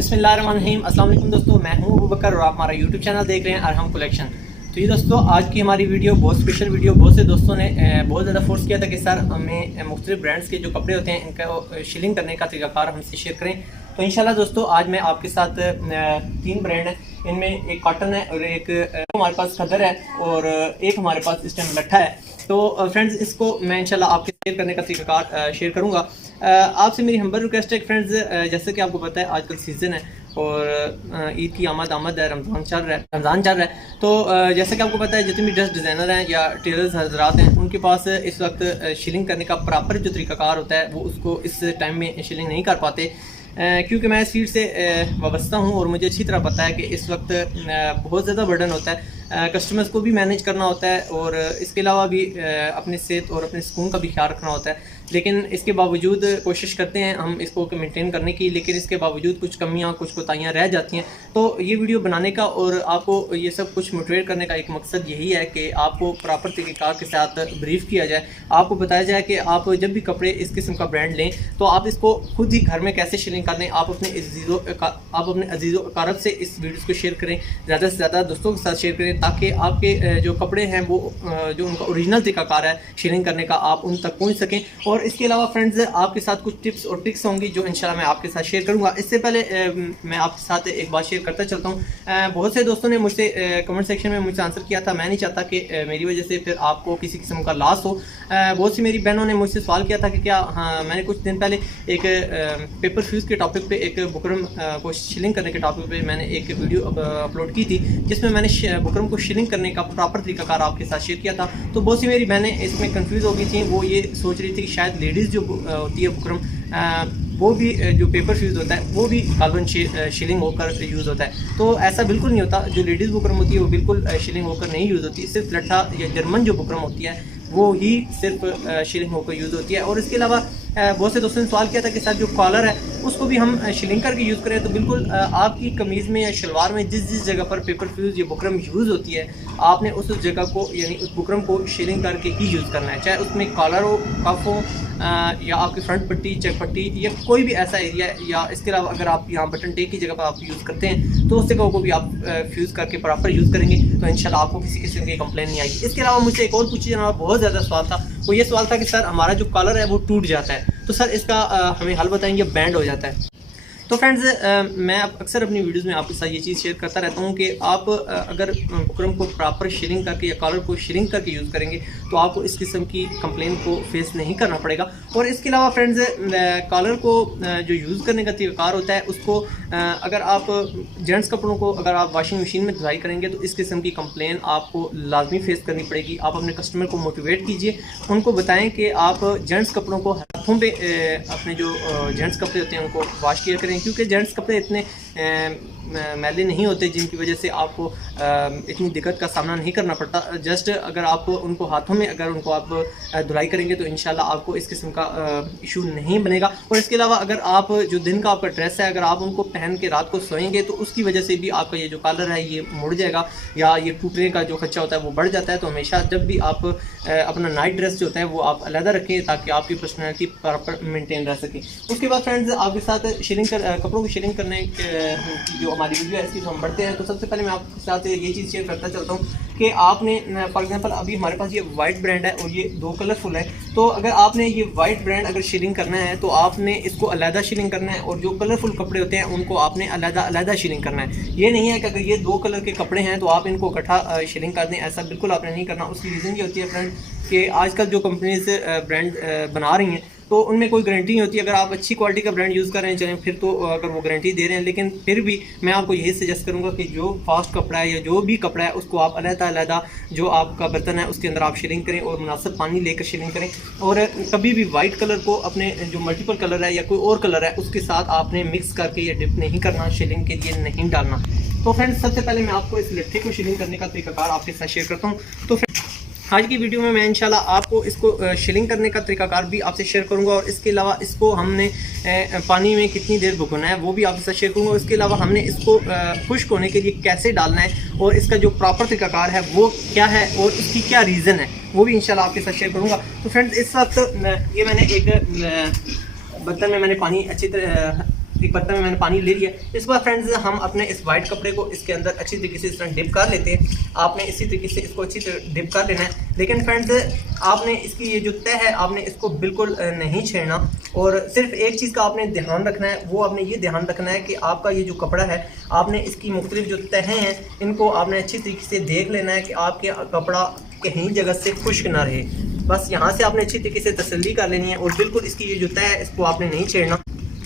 बिस्मिल्लाहिर्रहमानिर्रहीम। अस्सलाम वालेकुम दोस्तों, मैं हूं अबू बकर और आप हमारा यूट्यूब चैनल देख रहे हैं अरहम कलेक्शन। तो ये दोस्तों आज की हमारी वीडियो बहुत स्पेशल वीडियो। बहुत से दोस्तों ने बहुत ज़्यादा फोर्स किया था कि सर हमें मुख्तलिफ ब्रांड्स के जो कपड़े होते हैं इनका शीलिंग करने का तरीकाकार हमसे शेयर करें। तो इंशाल्लाह दोस्तों आज मैं आपके साथ 3 ब्रांड हैं, इनमें एक कॉटन है और एक हमारे पास खदर है और एक हमारे पास इस टाइम लट्ठा है। तो फ्रेंड्स इसको मैं इंशाल्लाह आपके शेयर करने का तरीकाकार शेयर करूँगा। आपसे मेरी हम्बल रिक्वेस्ट है फ्रेंड्स, जैसे कि आपको पता है आजकल सीज़न है और ईद की आमद है, रमज़ान चल रहा है। तो जैसे कि आपको पता है जितने भी ड्रेस डिज़ाइनर हैं या टेलर्स हजरात हैं उनके पास इस वक्त शीलिंग करने का प्रॉपर जो तरीकाकार होता है वो उसको इस टाइम में शीलिंग नहीं कर पाते, क्योंकि मैं इस फील्ड से वाबस्ता हूँ और मुझे अच्छी तरह पता है कि इस वक्त बहुत ज़्यादा बर्डन होता है, कस्टमर्स को भी मैनेज करना होता है और इसके अलावा भी अपनी सेहत और अपने सुकून का भी ख्याल रखना होता है। लेकिन इसके बावजूद कोशिश करते हैं हम इसको मेंटेन करने की, लेकिन इसके बावजूद कुछ कमियां कुछ कोताहियां रह जाती हैं। तो ये वीडियो बनाने का और आपको ये सब कुछ मोटिवेट करने का एक मकसद यही है कि आपको प्रॉपर तरीक़ाकार के साथ ब्रीफ किया जाए, आपको बताया जाए कि आप जब भी कपड़े इस किस्म का ब्रांड लें तो आप इसको खुद ही घर में कैसे शीलिंग कर लें। आप अपने अजीज़ों अकारब से इस वीडियो को शेयर करें, ज़्यादा से ज़्यादा दोस्तों के साथ शेयर करें, ताकि आपके जो कपड़े हैं वो जो उनका ओरिजिनल तरीकाकार है शीलिंग करने का आप उन तक पहुँच सकें। और इसके अलावा फ्रेंड्स आपके साथ कुछ टिप्स और ट्रिक्स होंगी जो इंशाल्लाह मैं आपके साथ शेयर करूंगा। इससे पहले मैं आपके साथ एक बात शेयर करता चलता हूं। बहुत से दोस्तों ने मुझसे कमेंट सेक्शन में मुझसे आंसर किया था, मैं नहीं चाहता कि मेरी वजह से फिर आपको किसी किस्म का लॉस हो। बहुत सी मेरी बहनों ने मुझसे सवाल किया था कि क्या मैंने कुछ दिन पहले एक पेपर फ्यूज़ के टॉपिक पे, एक बुकरम को शीलिंग करने के टॉपिक पे मैंने एक वीडियो अपलोड की थी जिसमें मैंने बुकरम को शीलिंग करने का प्रॉपर तरीकाकार आपके साथ शेयर किया था। तो बहुत सी मेरी बहनें इसमें कंफ्यूज हो गई थी, वो ये सोच रही थी कि शायद लेडीज़ जो होती है बुकरम वो भी जो पेपर फ्यूज़ होता है वो भी कार्बन शीलिंग होकर यूज़ होता है। तो ऐसा बिल्कुल नहीं होता, जो लेडीज़ बुकरम होती है वो बिल्कुल शीलिंग होकर नहीं यूज़ होती, सिर्फ लट्ठा या जर्मन जो बुकरम होती है वो ही सिर्फ शीलिंग होकर यूज़ होती है। और इसके अलावा बहुत से दोस्तों ने सवाल किया था कि साथ जो कॉलर है उसको भी हम शीलिंग करके यूज़ करें। तो बिल्कुल आपकी कमीज़ में या शलवार में जिस जगह पर पेपर फ्यूज़ या बुकरम यूज़ होती है आपने उस जगह को यानी उस बुकरम को शीलिंग करके ही यूज़ करना है, चाहे उसमें कॉलर हो, कफ हो या आपकी फ्रंट पट्टी, चेक पट्टी या कोई भी ऐसा एरिया। या इसके अलावा अगर आप यहाँ बटन टेक की जगह पर आप यूज़ करते हैं तो उस जगह को भी आप फ्यूज़ करके प्रॉपर यूज़ करेंगे तो इंशाल्लाह आपको किसी किस्म की कंप्लेन नहीं आएगी। इसके अलावा मुझसे एक और पूछे जाना बहुत ज़्यादा सवाल था, वो ये सवाल था कि सर हमारा जो कॉलर है वो टूट जाता है, तो सर इसका हमें हल बताएंगे, बैंड हो जाता है। तो फ्रेंड्स मैं अक्सर अपनी वीडियोस में आपके साथ ये चीज़ शेयर करता रहता हूँ कि आप अगर बुकरम को प्रॉपर शीलिंग करके या कॉलर को शीलिंग करके यूज़ करेंगे तो आपको इस किस्म की कंप्लेन को फेस नहीं करना पड़ेगा। और इसके अलावा फ्रेंड्स कॉलर को जो यूज़ करने का तरीकाकार होता है उसको अगर आप जेंट्स कपड़ों को अगर आप वॉशिंग मशीन में धुलाई करेंगे तो इस किस्म की कंप्लेन आपको लाजमी फेस करनी पड़ेगी। आप अपने कस्टमर को मोटिवेट कीजिए, उनको बताएँ कि आप जेंट्स कपड़ों को हाथों पर अपने जो जेंट्स कपड़े होते हैं उनको वॉश किया करें, क्योंकि जेंट्स कपड़े इतने मैले नहीं होते जिनकी वजह से आपको इतनी दिक्कत का सामना नहीं करना पड़ता। जस्ट अगर आप उनको हाथों में अगर उनको आप धुलाई करेंगे तो इंशाल्लाह आपको इस किस्म का इशू नहीं बनेगा। और इसके अलावा अगर आप जो दिन का आपका ड्रेस है अगर आप उनको पहन के रात को सोएंगे तो उसकी वजह से भी आपका ये जो कॉलर है ये मुड़ जाएगा या ये टूटने का जो खर्चा होता है वो बढ़ जाता है। तो हमेशा जब भी आप अपना नाइट ड्रेस जो होता है वो आप अलहदा रखें ताकि आपकी पर्सनैलिटी प्रॉपर मेनटेन रह सके। उसके बाद फ्रेंड्स आपके साथ कपड़ों की शीलिंग करने जो हमारी वीडियो है इसकी हम बढ़ते हैं। तो सबसे पहले मैं आपके साथ ये चीज़ शेयर करता चलता हूँ कि आपने फॉर एग्जांपल अभी हमारे पास ये वाइट ब्रांड है और ये 2 कलरफुल है। तो अगर आपने ये वाइट ब्रांड अगर शीलिंग करना है तो आपने इसको अलहदा शीलिंग करना है और जो कलरफुल कपड़े होते हैं उनको आपने अलहदा शीलिंग करना है। ये नहीं है कि अगर ये 2 कलर के कपड़े हैं तो आप इनको इकट्ठा शीलिंग कर दें, ऐसा बिल्कुल आपने नहीं करना। उसकी रीज़न ये होती है फ्रेंड कि आजकल जो कंपनीज ब्रांड बना रही हैं तो उनमें कोई गारंटी नहीं होती। अगर आप अच्छी क्वालिटी का ब्रांड यूज़ कर रहे हैं चलें फिर तो अगर वो गारंटी दे रहे हैं, लेकिन फिर भी मैं आपको यही सजेस्ट करूंगा कि जो फास्ट कपड़ा है या जो भी कपड़ा है उसको आप अलग जो आपका बर्तन है उसके अंदर आप शीलिंग करें और मुनासिब पानी लेकर शीलिंग करें। और कभी भी वाइट कलर को अपने जो मल्टीपल कलर है या कोई और कलर है उसके साथ आपने मिक्स करके या डिप नहीं करना, शीलिंग के लिए नहीं डालना। तो फ्रेंड्स सबसे पहले मैं आपको इस लट्ठे को शीलिंग करने का तरीकाकार आपके साथ शेयर करता हूँ। तो आज की वीडियो में मैं इंशाल्लाह आपको इसको शीलिंग करने का तरीकाकार भी आपसे शेयर करूंगा और इसके अलावा इसको हमने पानी में कितनी देर भुगोना है वो भी आपके साथ शेयर करूंगा। इसके अलावा हमने इसको खुश्क होने के लिए कैसे डालना है और इसका जो प्रॉपर तरीकाकार है वो क्या है और इसकी क्या रीज़न है वो भी इंशाल्लाह आपके साथ शेयर करूंगा। तो फ्रेंड्स इस वक्त ये मैंने एक बर्तन में मैंने पानी अच्छी तरह एक बर्तन में मैंने पानी ले लिया। इस बार फ्रेंड्स हम अपने इस वाइट कपड़े को इसके अंदर अच्छी तरीके से इस तरह डिप कर लेते हैं। आपने इसी तरीके से इसको अच्छी तरह डिप कर लेना है। लेकिन फ्रेंड्स आपने इसकी ये जो तह है आपने इसको बिल्कुल नहीं छेड़ना, और सिर्फ एक चीज़ का आपने ध्यान रखना है, वो आपने ये ध्यान रखना है कि आपका ये जो कपड़ा है आपने इसकी मुख्तलिफ जो तहें हैं इनको आपने अच्छी तरीके से देख लेना है कि आपके कपड़ा कहीं जगह से खुश्क ना रहे। बस यहाँ से आपने अच्छी तरीके से तसल्ली कर लेनी है, और बिल्कुल इसकी ये जो तह है इसको आपने नहीं छेड़ना,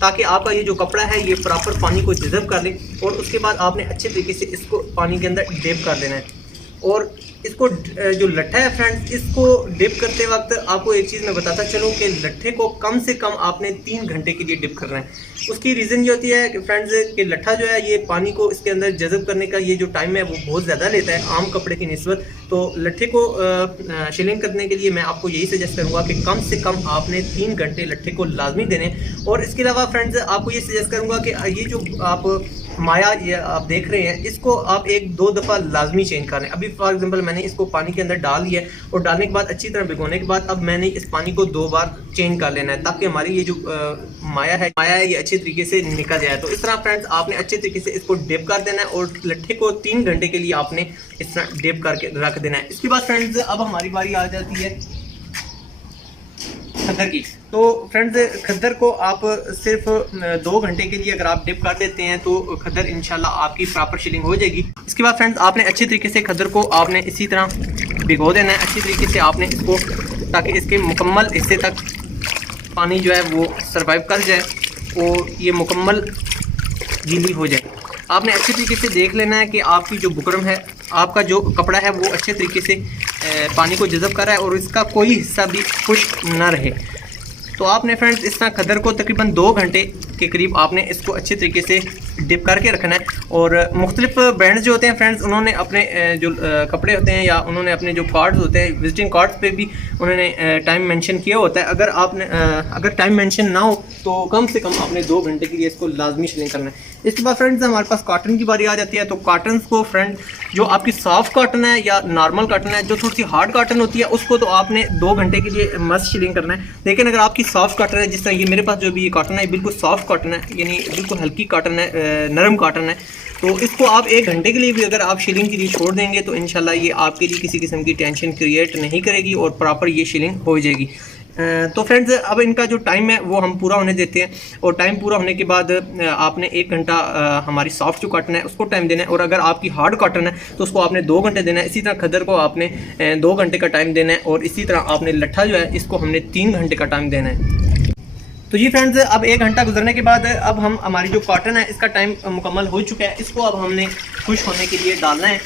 ताकि आपका ये जो कपड़ा है ये प्रॉपर पानी को जज़ब कर ले। और उसके बाद आपने अच्छे तरीके से इसको पानी के अंदर डिप कर देना है। और इसको जो लट्ठा है फ्रेंड्स, इसको डिप करते वक्त आपको एक चीज़ मैं बताता चलूँ कि लट्ठे को कम से कम आपने 3 घंटे के लिए डिप करना है। उसकी रीज़न ये होती है कि फ्रेंड्स कि लट्ठा जो है ये पानी को इसके अंदर जज़ब करने का ये जो टाइम है वो बहुत ज़्यादा लेता है आम कपड़े की निस्बत। तो लट्ठे को शिलिंग करने के लिए मैं आपको यही सजेस्ट करूँगा कि कम से कम आपने 3 घंटे लट्ठे को लाजमी देने। और इसके अलावा फ्रेंड्स आपको ये सजेस्ट करूँगा कि ये जो आप माया ये आप देख रहे हैं इसको आप 1-2 दफ़ा लाजमी चेंज करें। अभी फॉर एग्जांपल मैंने इसको पानी के अंदर डाल दिया है, और डालने के बाद अच्छी तरह भिगोने के बाद अब मैंने इस पानी को 2 बार चेंज कर लेना है, ताकि हमारी ये जो माया है ये अच्छे तरीके से निकल जाए। तो इस तरह फ्रेंड्स आपने अच्छे तरीके से इसको डिप कर देना है, और लट्ठे को 3 घंटे के लिए आपने इस तरह डिप करके रख देना है। इसके बाद फ्रेंड्स अब हमारी बारी आ जाती है खद्दर की। तो फ्रेंड्स खद्दर को आप सिर्फ 2 घंटे के लिए अगर आप डिप कर देते हैं तो खद्दर इंशाल्लाह आपकी प्रॉपर शिलिंग हो जाएगी। इसके बाद फ्रेंड्स आपने अच्छी तरीके से खद्दर को आपने इसी तरह भिगो देना है अच्छी तरीके से आपने इसको, ताकि इसके मुकम्मल हिस्से तक पानी जो है वो सर्वाइव कर जाए और ये मुकम्मल गीली हो जाए। आपने अच्छी तरीके से देख लेना है कि आपकी जो बुकरम है, आपका जो कपड़ा है वो अच्छे तरीके से पानी को जज़ब कर रहा है और इसका कोई हिस्सा भी खुश्क ना रहे। तो आपने फ्रेंड्स इस तरह खद्दर को तकरीबन 2 घंटे के करीब आपने इसको अच्छे तरीके से डिप करके रखना है। और मुख्तलिफ ब्रांड्स जो होते हैं फ्रेंड्स उन्होंने अपने जो कपड़े होते हैं या उन्होंने अपने जो कार्ड्स होते हैं विजिटिंग कार्ड्स पे भी उन्होंने टाइम मेंशन किया होता है। अगर टाइम मेंशन ना हो तो कम से कम आपने 2 घंटे के लिए इसको लाजमी शिलिंग करना है। इसके बाद फ्रेंड्स हमारे पास कॉटन की बारी आ जाती है। तो कॉटन को फ्रेंड जो आपकी सॉफ्ट कॉटन है या नॉर्मल कॉटन है, जो थोड़ी सी हार्ड कॉटन होती है उसको तो आपने 2 घंटे के लिए मस्त शिलिंग करना है। लेकिन अगर आपकी सॉफ्ट कॉटन है, जिस तरह ये मेरे पास जो भी ये कॉटन है बिल्कुल सॉफ्ट कॉटन है, यानी बिल्कुल हल्की कॉटन है, नरम कॉटन है, तो इसको आप 1 घंटे के लिए भी अगर आप शिलिंग के लिए छोड़ देंगे तो इंशाल्लाह ये आपके लिए किसी किस्म की टेंशन क्रिएट नहीं करेगी और प्रॉपर ये शिलिंग हो जाएगी। तो फ्रेंड्स अब इनका जो टाइम है वो हम पूरा होने देते हैं, और टाइम पूरा होने के बाद आपने 1 घंटा हमारी सॉफ्ट जो कॉटन है उसको टाइम देना है, और अगर आपकी हार्ड कॉटन है तो उसको आपने 2 घंटे देना है। इसी तरह खद्दर को आपने 2 घंटे का टाइम देना है, और इसी तरह आपने लट्ठा जो है इसको हमने 3 घंटे का टाइम देना है। तो जी फ्रेंड्स अब 1 घंटा गुजरने के बाद अब हम हमारी जो कॉटन है इसका टाइम मुकम्मल हो चुका है। इसको अब हमने खुश होने के लिए डालना है।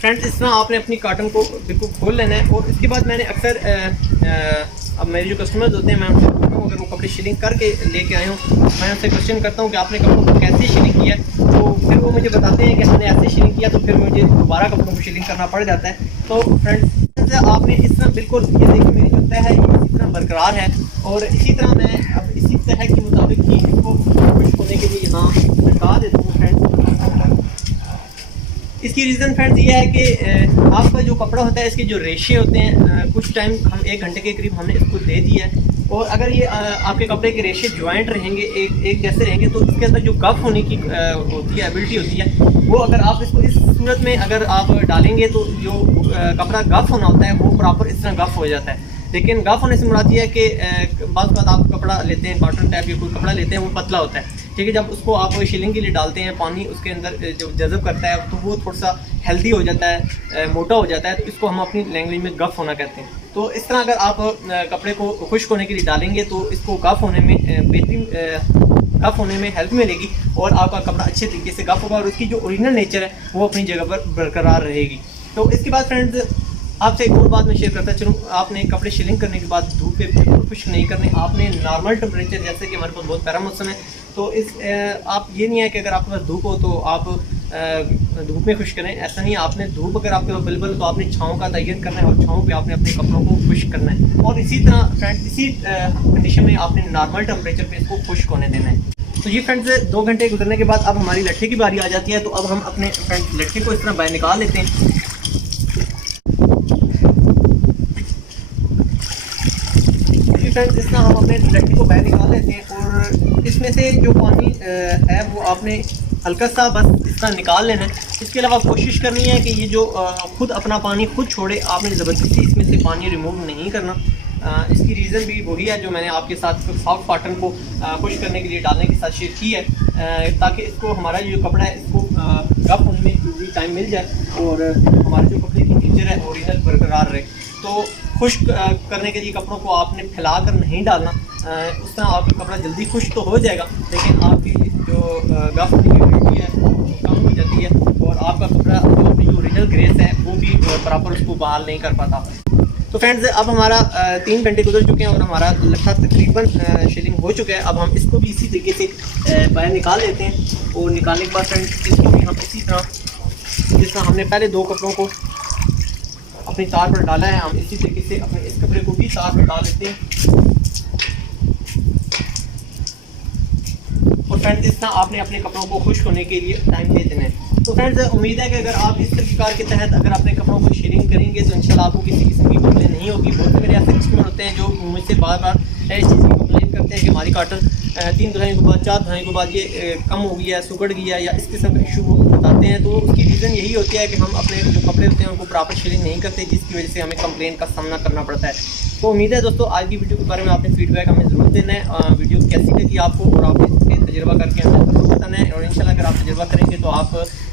फ्रेंड्स इस तरह आपने अपनी कॉटन को बिल्कुल खोल लेना है। और इसके बाद मैंने अक्सर अब मेरे जो कस्टमर्स होते हैं मैं उनसे पूछता हूँ, अगर वो कपड़े शिलिंग करके लेके आए हों मैं उनसे क्वेश्चन करता हूँ कि आपने कपड़ों को कैसे शिलिंग किया, तो फिर वो मुझे बताते हैं कि हमने ऐसे शिलिंग किया, तो फिर मुझे दोबारा कपड़ों को शिलिंग करना पड़ जाता है। तो फ्रेंड्स आपने इस तरह बिल्कुल ये देखिए मेरी जो तह है ये इसी तरह बरकरार है, और इसी तरह मैं अब इसी तह के मुताबिक ही इसको खुश होने के लिए यहाँ लगा देता हूँ फ्रेंड्स। इसकी रीज़न फ्रेंड्स ये है कि आपका जो कपड़ा होता है इसके जो रेशे होते हैं कुछ टाइम हम 1 घंटे के करीब हमने इसको दे दिया है, और अगर ये आपके कपड़े के रेशे ज्वाइंट रहेंगे एक जैसे रहेंगे तो इसके अंदर जो गफ होने की होती है एबिलिटी होती है वो अगर आप इसको इस सूरत में अगर आप डालेंगे तो जो कपड़ा गफ होना होता है वो प्रॉपर इस तरह गफ हो जाता है। लेकिन गफ होने से मुराद ये है कि बात आप कपड़ा लेते हैं कॉटन टाइप या कोई कपड़ा लेते हैं वो पतला होता है, ठीक है, जब उसको आप शिलिंग के लिए डालते हैं पानी उसके अंदर जो जज़ब करता है तो वो थोड़ा सा हेल्दी हो जाता है, मोटा हो जाता है, तो इसको हम अपनी लैंग्वेज में गफ होना कहते हैं। तो इस तरह अगर आप कपड़े को खुश्क होने के लिए डालेंगे तो इसको गफ होने में बेहतरीन गफ होने में हेल्प मिलेगी, और आपका कपड़ा अच्छे तरीके से गफ होगा और उसकी जो ओरिजिनल नेचर है वो अपनी जगह पर बरकरार रहेगी। तो इसके बाद फ्रेंड्स आपसे एक और बात मैं शेयर करता चलूँ, आपने कपड़े शिलिंग करने के बाद धूप पे बिल्कुल खुश्क नहीं करने, आपने नॉर्मल टेम्परेचर जैसे कि हमारे पास बहुत प्यारा मौसम है तो इस आप ये नहीं है कि अगर आपके पास धूप हो तो आप धूप में खुश करें, ऐसा नहीं है। आपने धूप अगर आपके अवेलेबल तो आपने छाँव का तयन करना है और छाँव पे आपने अपने कपड़ों को खुश्क करना है, और इसी तरह फ्रेंड्स इसी कंडीशन में आपने नॉर्मल टेम्परेचर पे इसको खुश्क होने देना है। तो ये फ्रेंड्स 2 घंटे गुजरने के बाद अब हमारी लट्ठे की बारी आ जाती है। तो अब हम अपने फ्रेंड्स लट्ठे को इस तरह बाहर निकाल लेते हैं। अभी फ्रेंड्स इस तरह हम अपने लट्टी को बाहर निकाल लेते हैं और इसमें से जो पानी है वो आपने हल्का सा बस इस तरह निकाल लेना है। इसके अलावा कोशिश करनी है कि ये जो खुद अपना पानी खुद छोड़े, आपने ज़बरदस्ती इसमें से पानी रिमूव नहीं करना। इसकी रीज़न भी वही है जो मैंने आपके साथ सॉफ्ट कॉटन को खुश करने के लिए डालने के साथ शेयर की है, ताकि इसको हमारा जो कपड़ा है इसको रफ होने में जल्दी टाइम मिल जाए और हमारे जो कपड़े की नेचर है ओरिजिनल बरकरार रहे। तो खुश्क करने के लिए कपड़ों को आपने फैला कर नहीं डालना, उस तरह आपका कपड़ा जल्दी खुश्क तो हो जाएगा लेकिन आपकी जो गफ होने की एबिलिटी है वो कम हो जाती है और आपका कपड़ा अपनी जो ओरिजिनल ग्रेस है वो भी प्रॉपर उसको बहाल नहीं कर पाता। तो फ्रेंड्स अब हमारा 3 घंटे गुजर चुके हैं और हमारा लट्ठा तकरीबन शेलिंग हो चुका है। अब हम इसको भी इसी तरीके से बाहर निकाल लेते हैं और निकालने के बाद फ्रेंड्स इसको भी हम इसी तरह जिस तरह हमने पहले 2 कपड़ों को अपनी तार पर डाला है, हम इसी तरीके से अपने इस कपड़े को भी तार पर डाल देते हैं। और फ्रेंड्स इस तरह आपने अपने कपड़ों को खुश्क होने के लिए टाइम दे देना है। तो फ्रेंड्स उम्मीद है कि अगर आप इस तरीक़ार के तहत अगर अपने कपड़ों को शेयरिंग करेंगे तो इंशाल्लाह आपको किसी किस्म की कंप्लेन नहीं होगी। बहुत से मेरे ऐसे कस्टमर होते हैं जो मुझसे बार बार इस चीज़ की कंप्लेन करते हैं कि हमारी कॉटन 3 धुलाई के बाद 4 धुलाई के बाद ये कम हो गया है, सुगड़ गया या इस किस्म का इशू बताते हैं। तो उसकी रीज़न यही होती है कि हम अपने जो कपड़े होते हैं उनको प्रॉपर शेयरिंग नहीं करते, जिसकी वजह से हमें कंप्लेन का सामना करना पड़ता है। तो उम्मीद है दोस्तों आज की वीडियो के बारे में आपने फीडबैक हमें ज़रूर देना है, वीडियो कैसी लगी आपको और आप इससे तजुर्बा करके हमें ज़रूर बताना है। और इंशाल्लाह अगर आप तजुर्बा करेंगे तो आप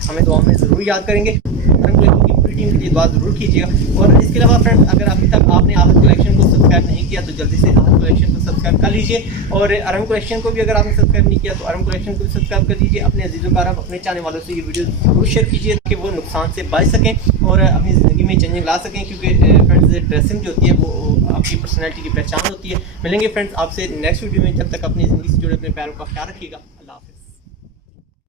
हमें दुआ में ज़रूर याद करेंगे, पूरी टीम के लिए दुआ ज़रूर कीजिएगा। और इसके अलावा फ्रेंड्स अगर अभी तक आपने आहत कलेक्शन को सब्सक्राइब नहीं किया तो जल्दी से आहत कलेक्शन को सब्सक्राइब कर लीजिए और अरम कलेक्शन को भी अगर आपने सब्सक्राइब नहीं किया तो अरम कलेक्शन को भी सब्सक्राइब कर लीजिए। अपने अजीज़ों कारम अपने चाहने वालों से ये वीडियो जरूर शेयर कीजिए ताकि वो नुकसान से बच सकें और अपनी ज़िंदगी में चेंजिंग ला सकें, क्योंकि फ्रेंड्स ड्रेसिंग जो होती है वो आपकी पर्सनैलिटी की पहचान होती है। मिलेंगे फ्रेंड्स आपसे नेक्स्ट वीडियो में, जब तक अपनी ज़िंदगी से जुड़े अपने पैरों का ख्याल रखिएगा। अल्लाह हाफ़िज़।